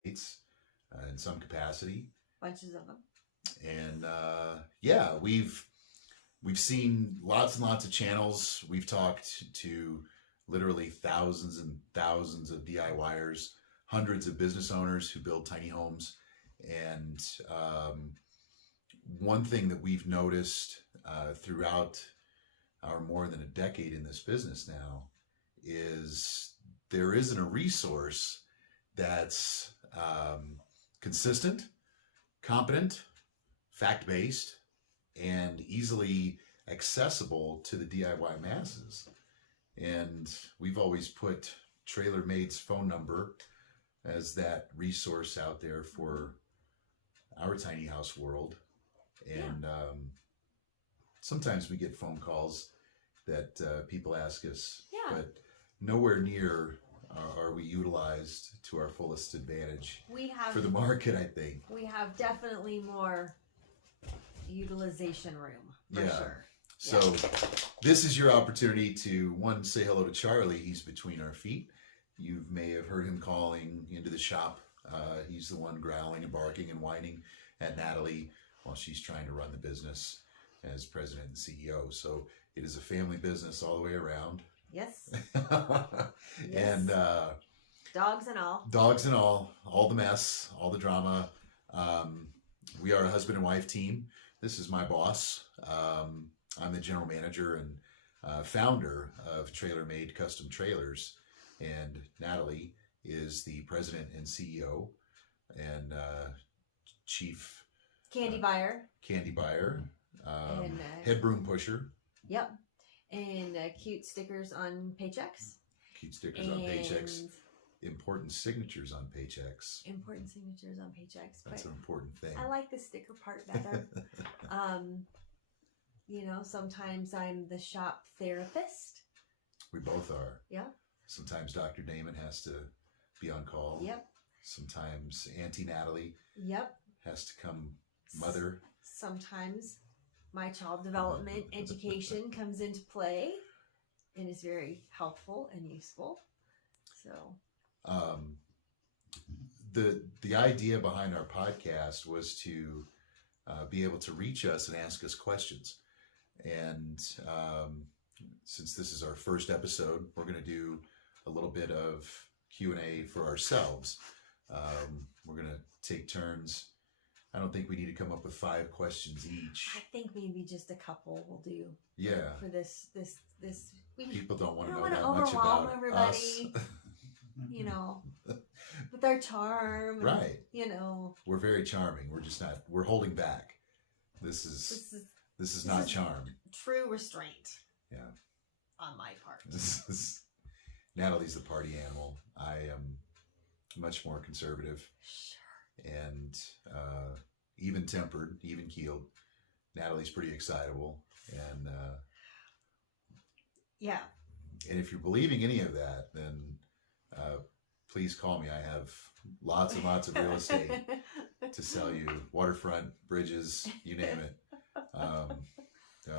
States in some capacity. Bunches of them. And yeah, we've seen lots and lots of channels. We've talked to literally thousands and thousands of DIYers, hundreds of business owners who build tiny homes. And one thing that we've noticed throughout our more than a decade in this business now is there isn't a resource that's consistent, competent, fact-based, and easily accessible to the DIY masses. And we've always put Trailer Made's phone number as that resource out there for our tiny house world. And sometimes we get phone calls that people ask us, but nowhere near are we utilized to our fullest advantage for the market, I think. We have definitely more utilization room, for sure. So this is your opportunity to, one, say hello to Charlie. He's between our feet. You may have heard him calling into the shop. He's the one growling and barking and whining at Natalie while she's trying to run the business as president and CEO. So it is a family business all the way around. Yes. And dogs and all. Dogs and all the mess, all the drama. We are a husband and wife team. This is my boss. I'm the general manager and founder of Trailer Made Custom Trailers. And Natalie is the president and CEO and chief candy buyer. And, head broom pusher. Yep. And cute stickers on paychecks. Important signatures on paychecks. That's an important thing. I like the sticker part better. Sometimes I'm the shop therapist. We both are. Yeah. Sometimes Dr. Damon has to be on call. Yep. Sometimes Auntie Natalie. Yep. Has to come mother. Sometimes my child development education comes into play and is very helpful and useful. So the idea behind our podcast was to be able to reach us and ask us questions. And since this is our first episode, we're going to do a little bit of Q&A for ourselves. We're going to take turns. I don't think we need to come up with 5 questions each. I think maybe just a couple will do. Yeah. For this. People don't want to know that much about everybody, us. With our charm. Right. And, we're very charming. We're just not. We're holding back. This is not charm. True restraint. Yeah. On my part. Natalie's the party animal. I am much more conservative. Sure. And even tempered, even keeled. Natalie's pretty excitable, and And if you're believing any of that, then please call me. I have lots and lots of real estate to sell you. Waterfront, bridges, you name it.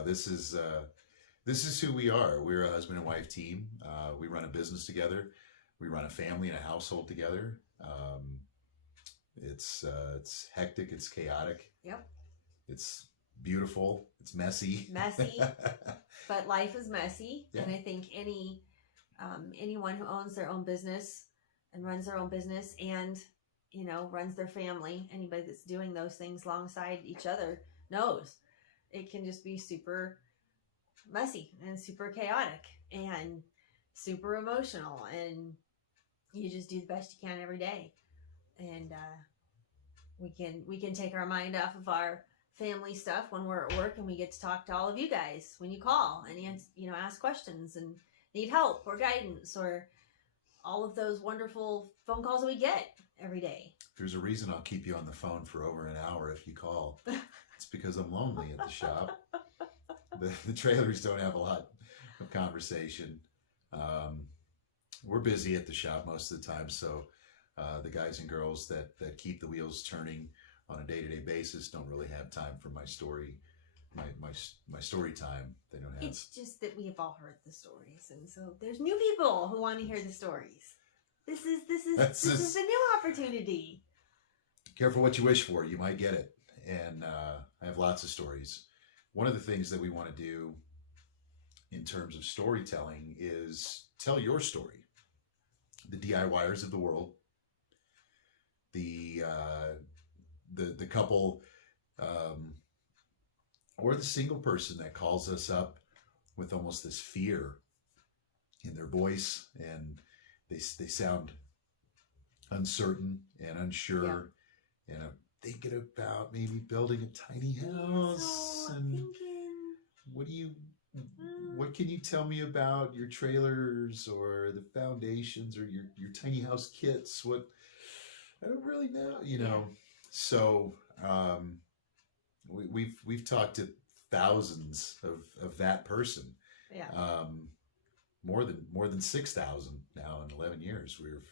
This is who we are. We're a husband and wife team. We run a business together. We run a family and a household together. It's hectic. It's chaotic. Yep. It's beautiful. It's messy. But life is messy. Yeah. And I think anyone who owns their own business and runs their own business and, runs their family, anybody that's doing those things alongside each other knows it can just be super messy and super chaotic and super emotional, and you just do the best you can every day. And we can take our mind off of our family stuff when we're at work, and we get to talk to all of you guys when you call and ask questions and need help or guidance or all of those wonderful phone calls that we get every day. There's a reason I'll keep you on the phone for over an hour if you call. It's because I'm lonely at the shop. The trailers don't have a lot of conversation. We're busy at the shop most of the time, so the guys and girls that keep the wheels turning on a day-to-day basis don't really have time for my story, my story time. They don't have. It's just that we have all heard the stories, and so there's new people who want to hear the stories. This is That's this is a new opportunity. Careful what you wish for. You might get it. And I have lots of stories. One of the things that we want to do in terms of storytelling is tell your story. The DIYers of the world, the couple, or the single person that calls us up with almost this fear in their voice, and they sound uncertain and unsure, and thinking about maybe building a tiny house. So and thinking, what can you tell me about your trailers or the foundations or your tiny house kits? What, I don't really know, So we've talked to thousands of that person. Yeah. More than 6,000 now in 11 years. We've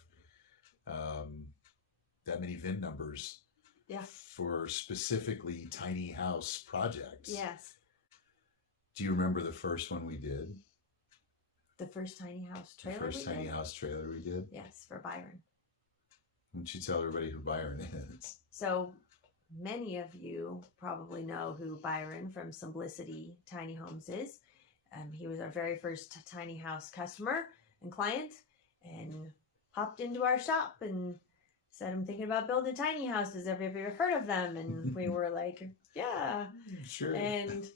that many VIN numbers. Yeah. For specifically tiny house projects. Yes. Do you remember the first one we did? The first tiny house trailer. The first tiny house trailer we did? Yes, for Byron. Why don't you tell everybody who Byron is? So many of you probably know who Byron from Simplicity Tiny Homes is. He was our very first tiny house customer and client, and popped into our shop and said, I'm thinking about building tiny houses. Have you ever heard of them? And we were like, yeah. Sure. And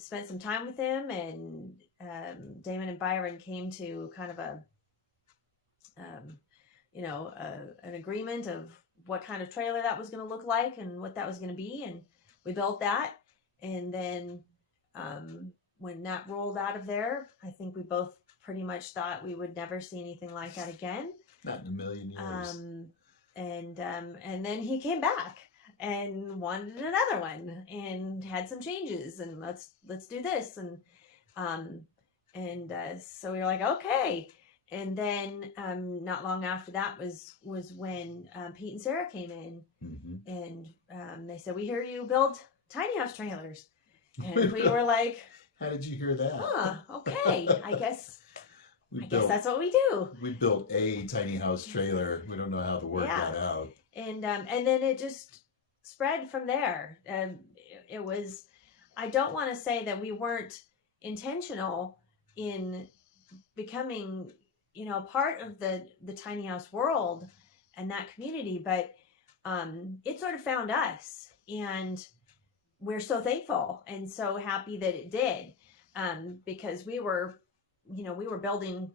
spent some time with him, and Damon and Byron came to kind of an agreement of what kind of trailer that was going to look like and what that was going to be. And we built that. And then when that rolled out of there, I think we both pretty much thought we would never see anything like that again. Not in a million years. And then he came back and wanted another one and had some changes, and let's do this. And so we were like, okay. And then not long after that was when Pete and Sarah came in, and they said, we hear you build tiny house trailers. And we were like, how did you hear that? Okay. I guess that's what we do. We built a tiny house trailer. We don't know how the word got out. And then it just spread from there. It was, I don't want to say that we weren't intentional in becoming, part of the tiny house world and that community, but it sort of found us, and we're so thankful and so happy that it did, because we were building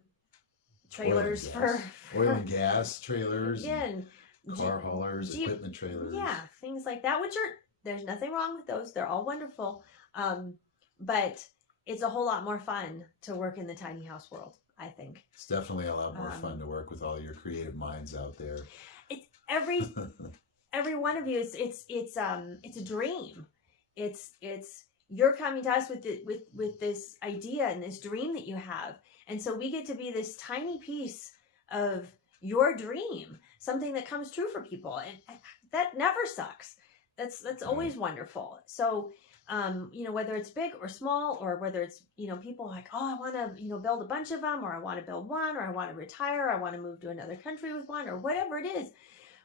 trailers for oil and gas trailers, and car haulers, equipment trailers, things like that, which there's nothing wrong with those. They're all wonderful. But it's a whole lot more fun to work in the tiny house world, I think. It's definitely a lot more fun to work with all your creative minds out there. It's every one of you. It's a dream. It's you're coming to us with this idea and this dream that you have, and so we get to be this tiny piece of your dream, something that comes true for people, and that never sucks. That's always wonderful. So whether it's big or small, or whether it's people like, oh, I want to build a bunch of them, or I want to build one, or I want to retire, or I want to move to another country with one, or whatever it is,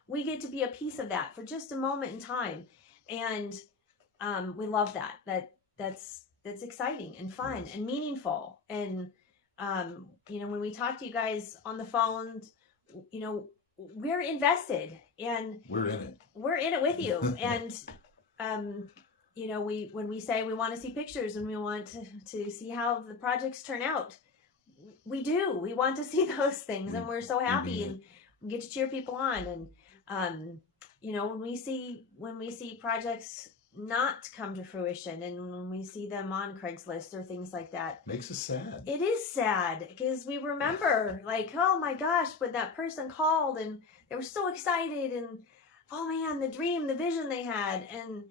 we get to be a piece of that for just a moment in time, and we love that. That's exciting and fun and meaningful. And when we talk to you guys on the phone, we're invested, and we're in it with you. And when we say we want to see pictures and we want to see how the projects turn out, we want to see those things, and we're so happy, and we get to cheer people on. And when we see projects not come to fruition, and when we see them on Craigslist or things like that, makes us sad. It is sad, because we remember, like, oh my gosh, when that person called and they were so excited, and oh man, the dream, the vision they had, and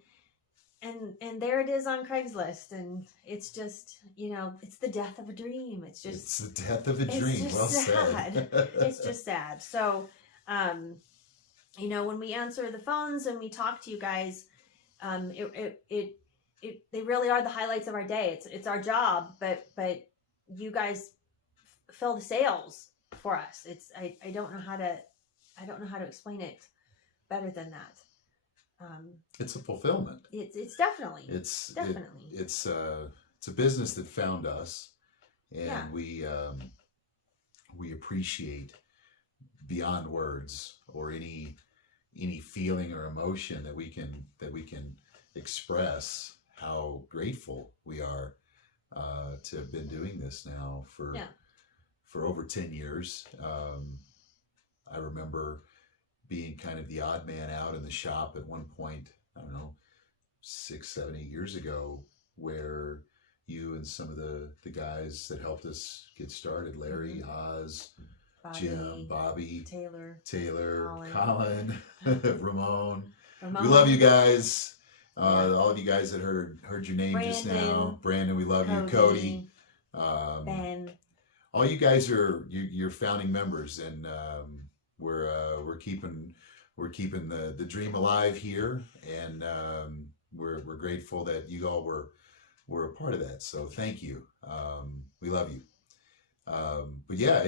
there it is on Craigslist, and it's just, it's the death of a dream. It's the death of a dream. Well sad. said. It's just sad. So, when we answer the phones and we talk to you guys, they really are the highlights of our day. It's our job, but you guys fill the sails for us. It's I don't know how to explain it better than that. It's a fulfillment. It's definitely it's a business that found us, and Yeah. we appreciate beyond words or any feeling or emotion that we can express how grateful we are to have been doing this now for over 10 years. I remember being kind of the odd man out in the shop at one point, I don't know, 6, 7, 8 years ago, where you and some of the guys that helped us get started, Larry, Oz, Jim, Bobby, Taylor, Colin, Ramon. We love you guys. All of you guys that heard your name just now. Brandon, we love you. Cody, Ben. All you guys are you're founding members, and we're keeping the dream alive here, and we're grateful that you all were a part of that. So thank you. We love you. But yeah,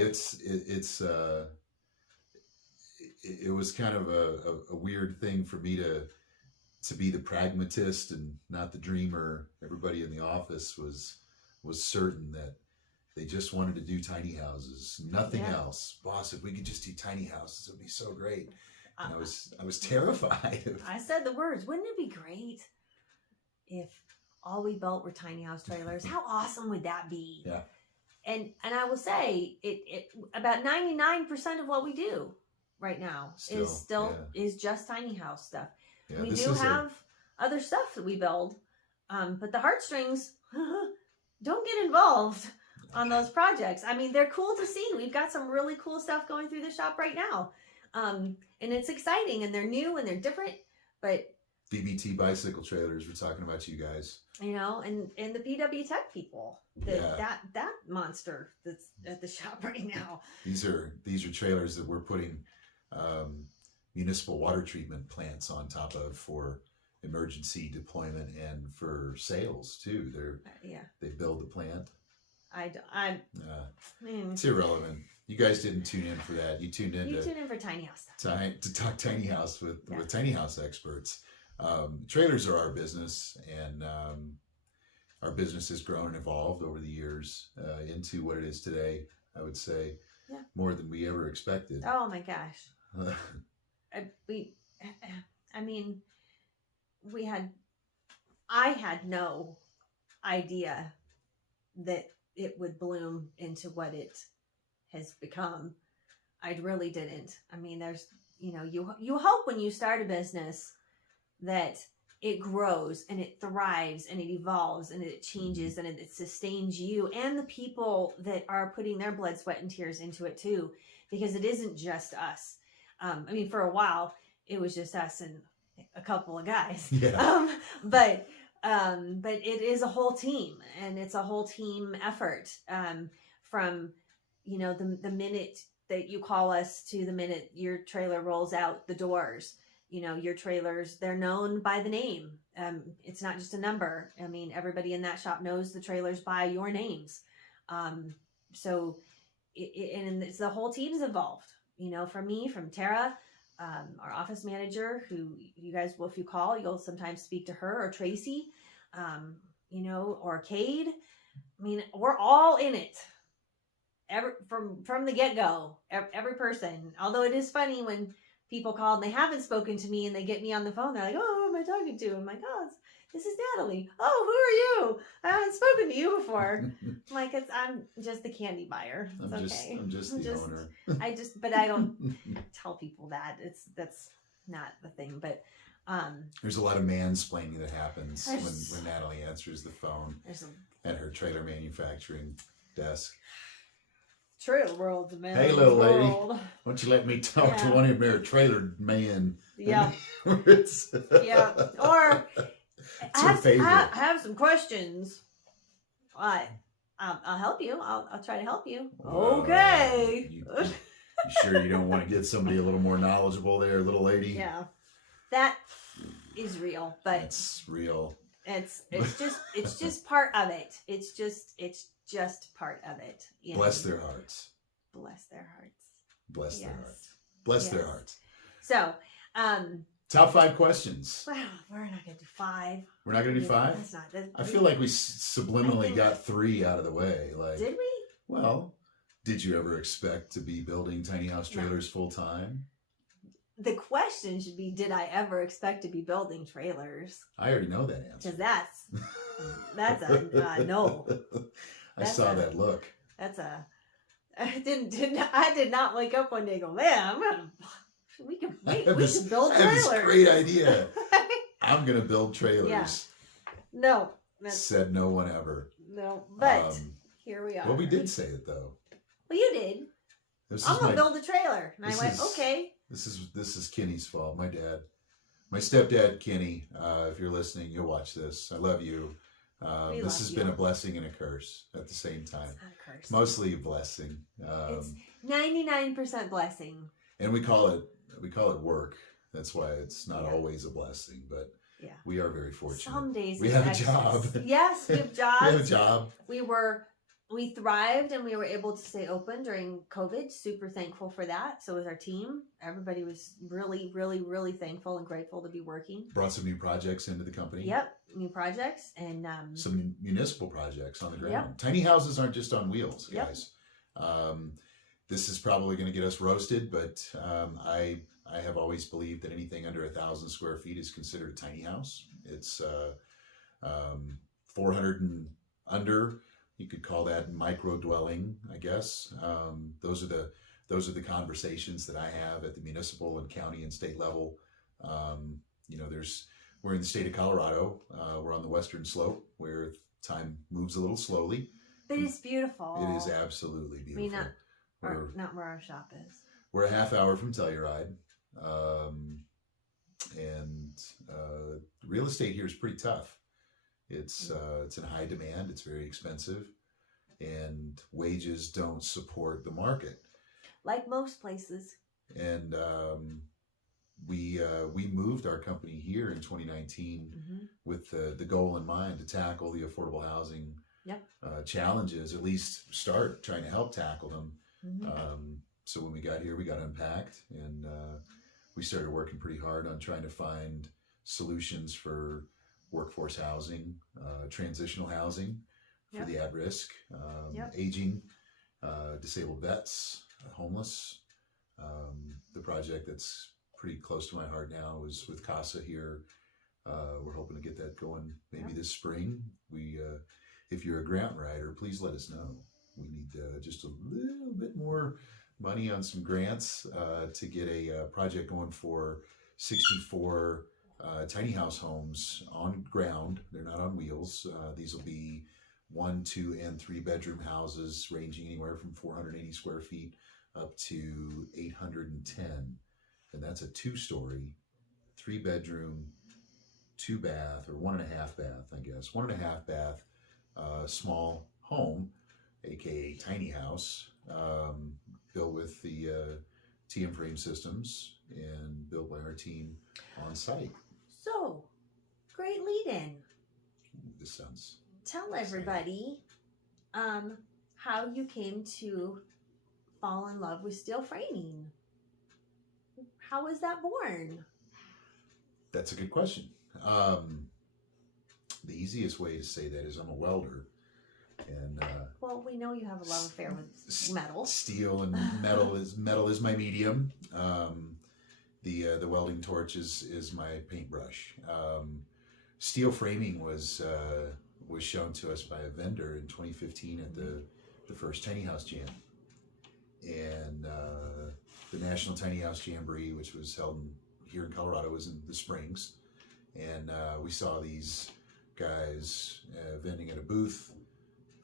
it was kind of a weird thing for me to be the pragmatist and not the dreamer. Everybody in the office was certain that they just wanted to do tiny houses, nothing else. Boss, if we could just do tiny houses, it would be so great. And I was terrified. I said the words, wouldn't it be great if all we built were tiny house trailers? How awesome would that be? Yeah. And I will say it about 99% of what we do right now is just tiny house stuff. Yeah, we do have other stuff that we build, but the heartstrings don't get involved on those projects. I mean, they're cool to see. We've got some really cool stuff going through the shop right now, and it's exciting, and they're new and they're different. But BBT bicycle trailers, we're talking about you guys. You know, and the PW Tech people, that monster that's at the shop right now. These are trailers that we're putting municipal water treatment plants on top of for emergency deployment and for sales too. They build the plant. It's irrelevant. You guys didn't tune in for that. You tuned in for tiny house stuff. To talk tiny house with tiny house experts. Trailers are our business, and our business has grown and evolved over the years into what it is today. I would say more than we ever expected. Oh my gosh. I had no idea that it would bloom into what it has become. I really didn't. I mean, there's, you hope when you start a business that it grows and it thrives and it evolves and it changes and it sustains you and the people that are putting their blood, sweat, and tears into it too, because it isn't just us. For a while it was just us and a couple of guys. Yeah. But it is a whole team, and it's a whole team effort. From, the minute that you call us to the minute your trailer rolls out the doors. Your trailers, they're known by the name. It's not just a number. I mean, everybody in that shop knows the trailers by your names. So it's the whole team's involved, from me, from Tara, our office manager, who you guys will, if you call, you'll sometimes speak to her, or Tracy, or Cade. I mean, we're all in it. From the get-go, every person. Although it is funny when people call and they haven't spoken to me and they get me on the phone, they're like, oh, who am I talking to? I'm like, oh, this is Natalie. Oh, who are you? I haven't spoken to you before. I'm like, I'm just the candy buyer. It's okay. I'm just the owner. But I don't tell people that. That's not the thing. But there's a lot of mansplaining that happens when Natalie answers the phone at her trailer manufacturing desk. True world, man. Hey, little lady, why don't you let me talk to one of your trailer man? Yeah. Yeah. Or I have some questions. I'll help you. I'll try to help you. Okay. You sure you don't want to get somebody a little more knowledgeable there, little lady? Yeah. That is real, but it's real. It's just part of it. It's just part of it. Bless their hearts. Bless their hearts. Bless their Yes. hearts. Bless their Yes. hearts. So, Top 5 questions. well, we're not going to do 5. We're not going to do 5? That's not. I feel like we subliminally got 3 out of the way. Like, Did we? well, did you ever expect to be building tiny house trailers full time? The question should be, did I ever expect to be building trailers? I already know that answer. Because that's a no. I saw that look. That's a. I did not wake up one day and go, man, we should build I have trailers. this great idea. I'm gonna build trailers. Yeah. No. Said no one ever. No, but here we are. Well, we did say it though. Well, you did. I'm gonna build a trailer, and I went, okay. This is Kenny's fault. My dad, my stepdad, Kenny. If you're listening, you'll watch this. I love you. This has been a blessing and a curse at the same time. It's not a curse. Mostly a blessing. It's 99% blessing. And we call it work. That's why it's not always a blessing, but yeah, we are very fortunate. Some days we have a job. Yes, we have jobs. We have a job. We thrived and we were able to stay open during COVID. Super thankful for that. So was our team. Everybody was really, really, really thankful and grateful to be working. Brought some new projects into the company. Yep, new projects and some municipal projects on the ground. Yep. Tiny houses aren't just on wheels, Yep. guys. This is probably going to get us roasted, but I have always believed that anything under 1,000 square feet is considered a tiny house. It's 400 and under. You could call that micro dwelling, I guess. Those are the conversations that I have at the municipal and county and state level. We're in the state of Colorado. We're on the western slope where time moves a little slowly. but it's beautiful. It is absolutely beautiful. Not where our shop is. We're a half hour from Telluride. And real estate here is pretty tough. It's in high demand. It's very expensive, and wages don't support the market. Like most places. And we moved our company here in 2019 with the goal in mind to tackle the affordable housing challenges. At least start trying to help tackle them. So when we got here, we got unpacked, and we started working pretty hard on trying to find solutions for workforce housing, transitional housing for the at-risk, aging, disabled vets, homeless. The project that's pretty close to my heart now is with CASA here. We're hoping to get that going maybe this spring. If you're a grant writer, please let us know. We need just a little bit more money on some grants to get a project going for 64 tiny house homes on ground. They're not on wheels. These will be 1, 2, and 3 bedroom houses ranging anywhere from 480 square feet up to 810. And that's a 2-story, 3 bedroom, 2 bath, or 1.5 bath, I guess. 1.5 bath, small home, aka tiny house, built with the TM frame systems and built by our team on site. So, great lead-in. This sounds. Tell everybody how you came to fall in love with steel framing. How was that born? That's a good question. The easiest way to say that is I'm a welder. And well, we know you have a love affair with metal. Steel and metal is my medium. The welding torch is my paintbrush. Steel framing was shown to us by a vendor in 2015 at the first Tiny House Jam, and the National Tiny House Jamboree, which was held here in Colorado, was in the Springs, and we saw these guys vending at a booth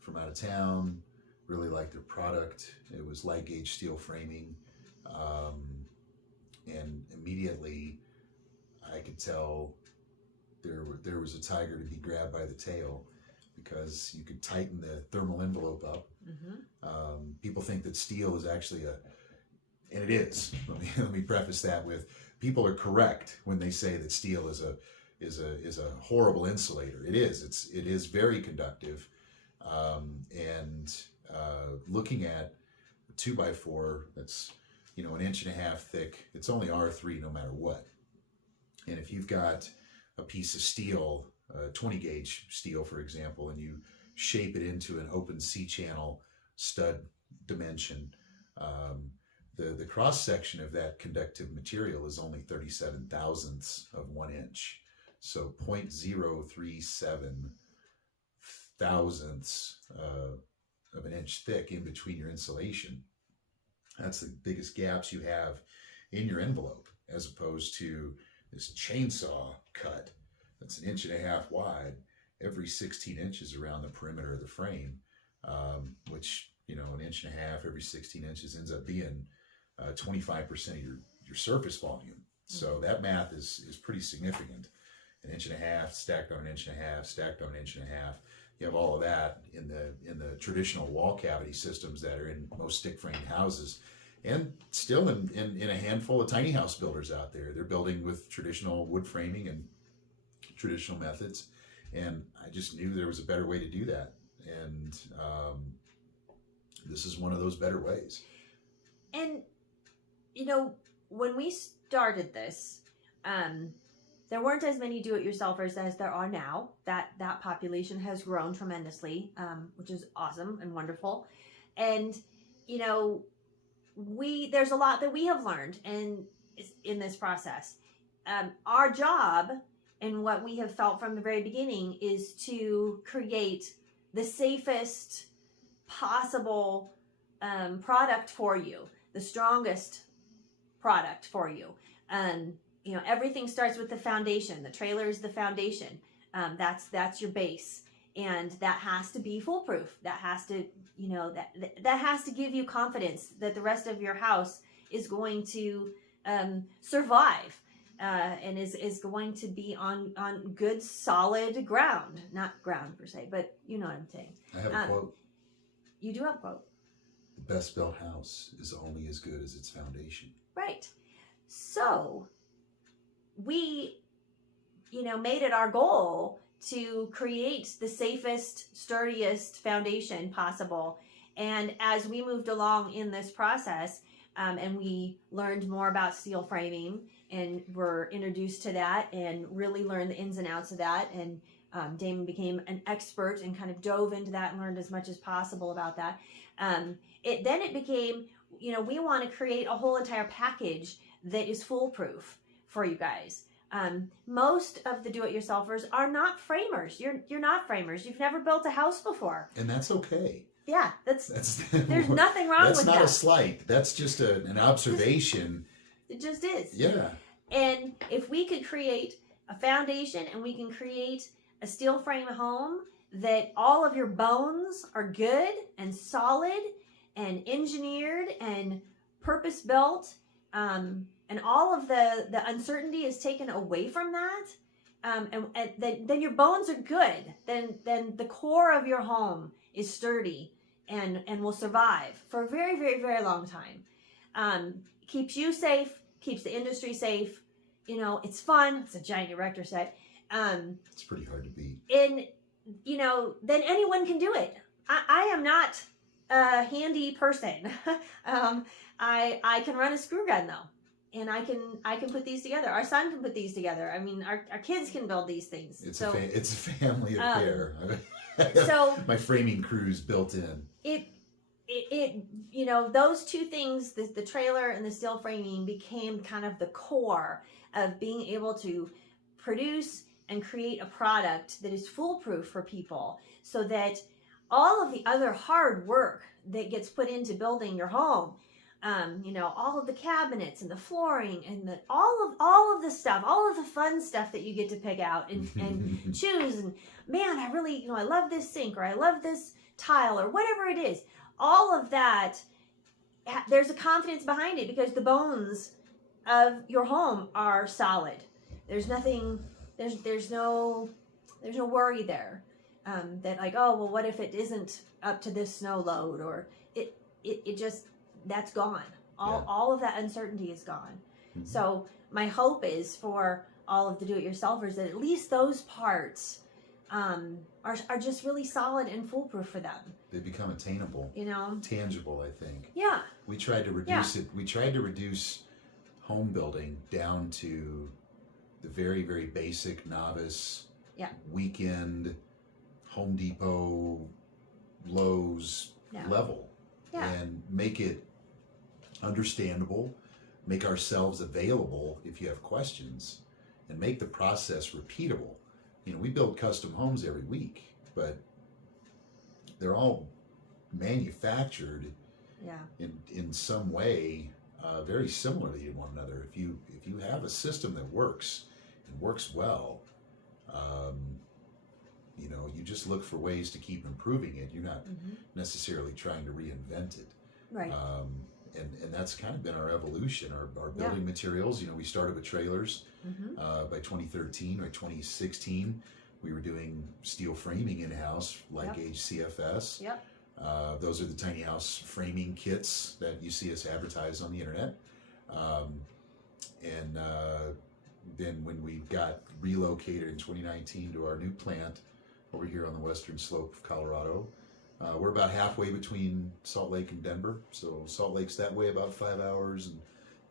from out of town. Really liked their product. It was light gauge steel framing, and immediately I could tell there was a tiger to be grabbed by the tail, because you could tighten the thermal envelope up. People think that steel is actually and it is. Let me preface that with, people are correct when they say that steel is a horrible insulator. It is. It is very conductive. And looking at a 2x4 that's, you know, 1.5 inches thick. It's only R3 no matter what. And if you've got a piece of steel, 20 gauge steel, for example, and you shape it into an open C-channel stud dimension, the cross section of that conductive material is only 37 thousandths of 1 inch. So 0.037 thousandths of an inch thick in between your insulation. That's the biggest gaps you have in your envelope, as opposed to this chainsaw cut that's 1.5 inches wide every 16 inches around the perimeter of the frame, which, you know, 1.5 inches every 16 inches ends up being 25% of your surface volume. So that math is pretty significant. 1.5 inches stacked on 1.5 inches, stacked on 1.5 inches. You have all of that in the traditional wall cavity systems that are in most stick frame houses, and still in a handful of tiny house builders out there. They're building with traditional wood framing and traditional methods, and I just knew there was a better way to do that, and this is one of those better ways. And you know, when we started this, there weren't as many do-it-yourselfers as there are now. That population has grown tremendously, which is awesome and wonderful. And you know, there's a lot that we have learned in this process. Our job, and what we have felt from the very beginning, is to create the safest possible product for you, the strongest product for you. You know, everything starts with the foundation. The trailer is the foundation. That's your base, and that has to be foolproof. That has to, you know, that has to give you confidence that the rest of your house is going to survive, and is going to be on good solid ground. Not ground per se, but you know what I'm saying. I have a quote. You do have a quote. The best built house is only as good as its foundation. Right. So we, you know, made it our goal to create the safest, sturdiest foundation possible. And as we moved along in this process, and we learned more about steel framing, and were introduced to that, and really learned the ins and outs of that, and Damon became an expert and kind of dove into that and learned as much as possible about that. It became, you know, we want to create a whole entire package that is foolproof for you guys. Most of the do-it-yourselfers are not framers. You're not framers. You've never built a house before, and that's okay. Yeah, that's there's nothing wrong with that. That's not a slight. That's just an observation. It just is. Yeah. And if we could create a foundation, and we can create a steel frame home that all of your bones are good and solid and engineered and purpose built, and all of the uncertainty is taken away from that, and then your bones are good. Then the core of your home is sturdy and will survive for a very, very, very long time. Keeps you safe, keeps the industry safe. You know, it's fun. It's a giant erector set. It's pretty hard to beat. And you know, then anyone can do it. I am not a handy person. I can run a screw gun though, and I can put these together. Our son can put these together. I mean, our kids can build these things. It's a family affair. So my framing crew's built in. It you know, those two things, the trailer and the steel framing, became kind of the core of being able to produce and create a product that is foolproof for people, so that all of the other hard work that gets put into building your home, you know, all of the cabinets and the flooring and all of the stuff, all of the fun stuff that you get to pick out and choose, and man, I really, you know, I love this sink, or I love this tile, or whatever it is. All of that, there's a confidence behind it, because the bones of your home are solid. There's nothing, there's no worry there, that like, oh, well, what if it isn't up to this snow load, or it just, that's gone. All of that uncertainty is gone. Mm-hmm. So my hope is for all of the do-it-yourselfers that at least those parts are just really solid and foolproof for them. They become attainable, tangible, I think. Yeah. We tried to reduce it. We tried to reduce home building down to the very, very basic novice weekend Home Depot, Lowe's level, and make it understandable, make ourselves available if you have questions, and make the process repeatable. We build custom homes every week, but they're all manufactured in some way very similarly to one another. If you have a system that works and works well, you just look for ways to keep improving it. You're not necessarily trying to reinvent it. Right. And that's kind of been our evolution. Our building materials, we started with trailers. By 2013 or 2016, we were doing steel framing in-house, light gauge CFS. Yep. Those are the tiny house framing kits that you see us advertise on the internet. And then when we got relocated in 2019 to our new plant over here on the western slope of Colorado, we're about halfway between Salt Lake and Denver. So Salt Lake's that way about 5 hours, and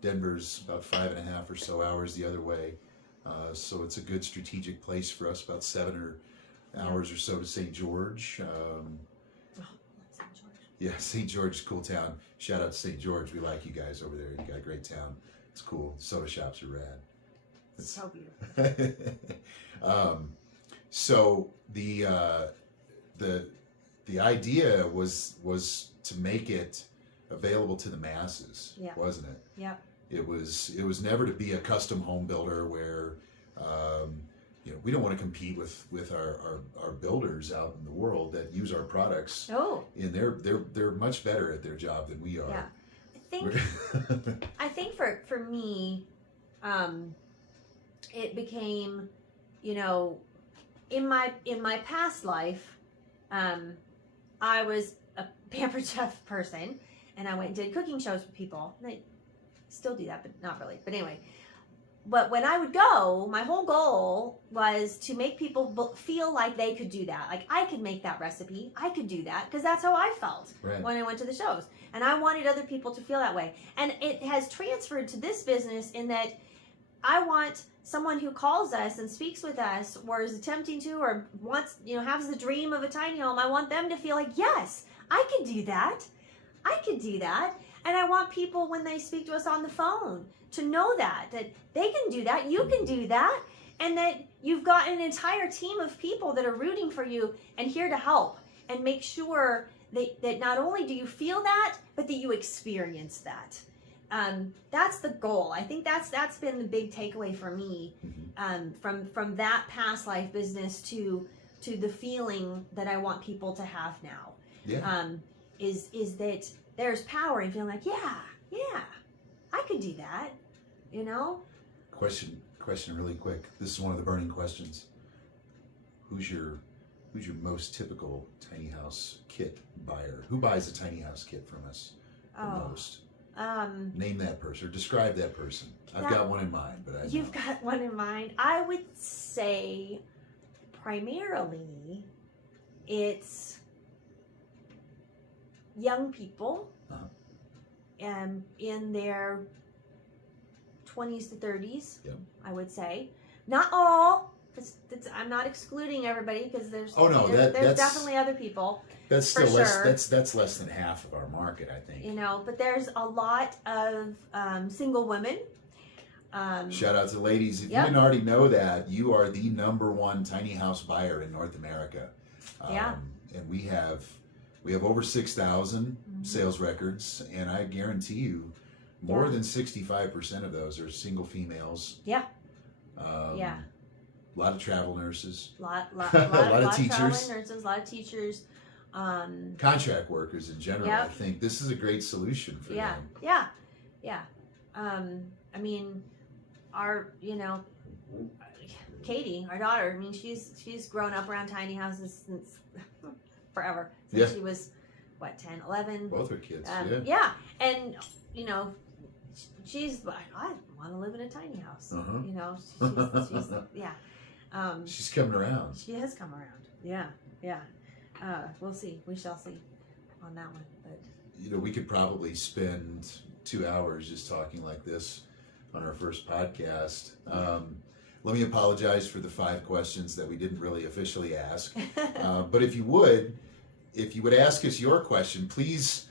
Denver's about 5.5 or so hours the other way. So it's a good strategic place for us, about 7 hours or so to St. George. St. George. Yeah, St. George is a cool town. Shout out to St. George. We like you guys over there. You got a great town. It's cool. Soda shops are rad. It's so beautiful. So the idea was to make it available to the masses, wasn't it? Yep. It was never to be a custom home builder where we don't want to compete with our builders out in the world that use our products. Oh. And they're much better at their job than we are. Yeah. I think for me, it became, in my past life, I was a pampered chef person, and I went and did cooking shows with people. And I still do that, but not really. But anyway, but when I would go, my whole goal was to make people feel like they could do that. Like, I could make that recipe. I could do that, because that's how I felt when I went to the shows. And I wanted other people to feel that way. And it has transferred to this business in that I want someone who calls us and speaks with us, or is attempting to, or wants, has the dream of a tiny home. I want them to feel like, yes, I could do that. I could do that. And I want people, when they speak to us on the phone, to know that they can do that, you can do that, and that you've got an entire team of people that are rooting for you and here to help and make sure that not only do you feel that, but that you experience that. That's the goal. I think that's been the big takeaway for me, from that past life business to the feeling that I want people to have now. Yeah. Is that there's power in feeling like, yeah, I could do that, Question really quick. This is one of the burning questions. Who's your most typical tiny house kit buyer? Who buys a tiny house kit from us the most? Name that person, or describe that person. I've got one in mind, but You've got one in mind. I would say primarily it's young people in their 20s to 30s, I would say. Not all, because I'm not excluding everybody, because there's there's definitely other people. That's still less. That's less than half of our market, I think. But there's a lot of single women. Shout out to the ladies. If you didn't already know that, you are the #1 tiny house buyer in North America. And we have over 6,000 sales records, and I guarantee you, more than 65% of those are single females. Yeah. A lot of travel nurses. A lot of teachers. Traveling nurses, a lot of teachers. Contract workers in general. I think this is a great solution for them. Yeah. I mean, our, Katie, our daughter, I mean, she's grown up around tiny houses since forever. Since she was, 10, 11? Both her kids, And, she's like, I want to live in a tiny house. She's She's coming around. She has come around. Yeah. We'll see. We shall see on that one. But We could probably spend 2 hours just talking like this on our first podcast. Let me apologize for the 5 questions that we didn't really officially ask. But if you would ask us your question, please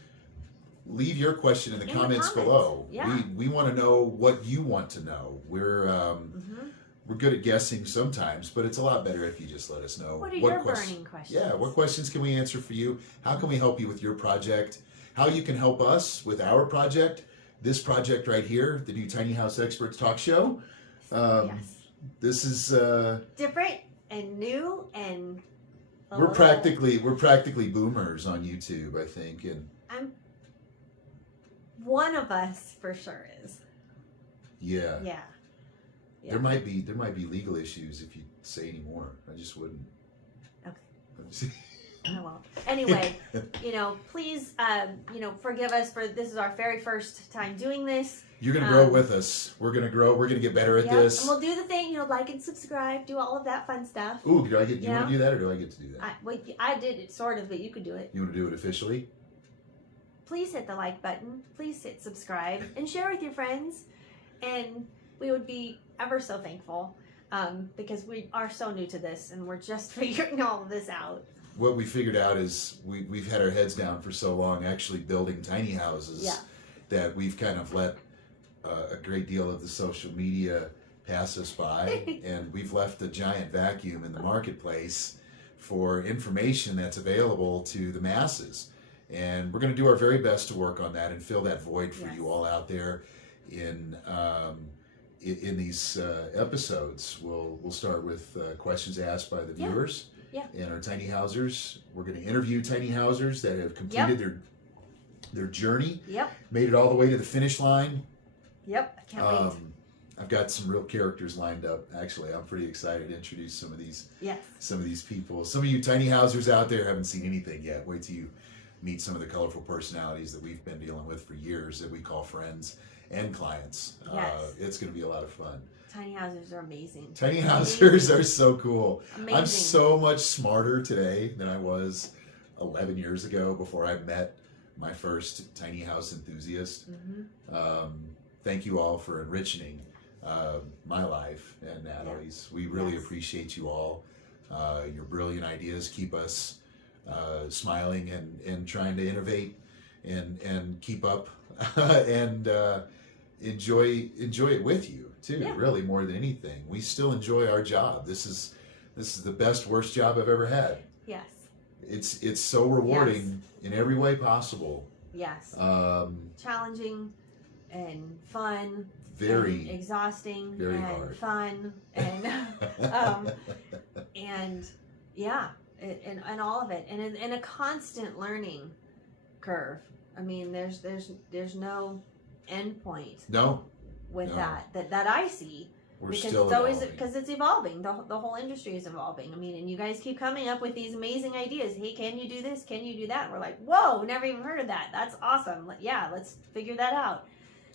leave your question in the comments below. Yeah. We want to know what you want to know. We're good at guessing sometimes, but it's a lot better if you just let us know. What are your burning questions? Yeah, what questions can we answer for you? How can we help you with your project? How you can help us with our project? This project right here, the new Tiny House Experts Talk Show. Yes. This is different and new, and we're practically boomers on YouTube, I think, and one of us for sure is. Yeah. Yeah. There might be legal issues if you say any more. I just wouldn't. Okay. I won't. Anyway, please, forgive us for this is our very first time doing this. You're gonna grow with us. We're gonna grow. We're gonna get better at this. And we'll do the thing, like and subscribe, do all of that fun stuff. Ooh, do you want to do that, or do I get to do that? I did it sort of, but you could do it. You want to do it officially? Please hit the like button. Please hit subscribe and share with your friends. And we would be ever so thankful because we are so new to this and we're just figuring all of this out. What we figured out is we've had our heads down for so long actually building tiny houses that we've kind of let a great deal of the social media pass us by and we've left a giant vacuum in the marketplace for information that's available to the masses. And we're going to do our very best to work on that and fill that void for you all out there in these episodes. We'll start with questions asked by the viewers and our tiny housers. We're going to interview tiny housers that have completed their journey, made it all the way to the finish line. I can't wait. I've got some real characters lined up. Actually, I'm pretty excited to introduce some of these people. Some of you tiny housers out there haven't seen anything yet. Wait till you meet some of the colorful personalities that we've been dealing with for years that we call friends and clients. It's going to be a lot of fun. Tiny housers are amazing. Tiny housers are so cool. Amazing. I'm so much smarter today than I was 11 years ago before I met my first tiny house enthusiast. Thank you all for enriching my life and Natalie's. We really appreciate you all. Your brilliant ideas keep us smiling and trying to innovate and keep up and enjoy it with you too. Really, more than anything, we still enjoy our job. This is the best worst job I've ever had. Yes. It's so rewarding in every way possible. Yes. Challenging and fun. Very and exhausting. Very and hard. Fun and and and all of it and a constant learning curve. I mean, there's no end point. No. With that I see. We're because still it's always evolving. because it's evolving. The whole industry is evolving. I mean, and you guys keep coming up with these amazing ideas. Hey, can you do this? Can you do that? And we're like, whoa, never even heard of that. That's awesome. Let's figure that out.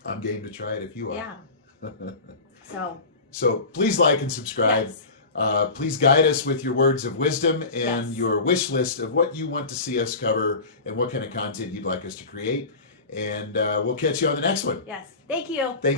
I'm game to try it if you are. Yeah. So please like and subscribe. Yes. Please guide us with your words of wisdom and Yes. your wish list of what you want to see us cover and what kind of content you'd like us to create. And we'll catch you on the next one. Yes. Thank you. Thanks.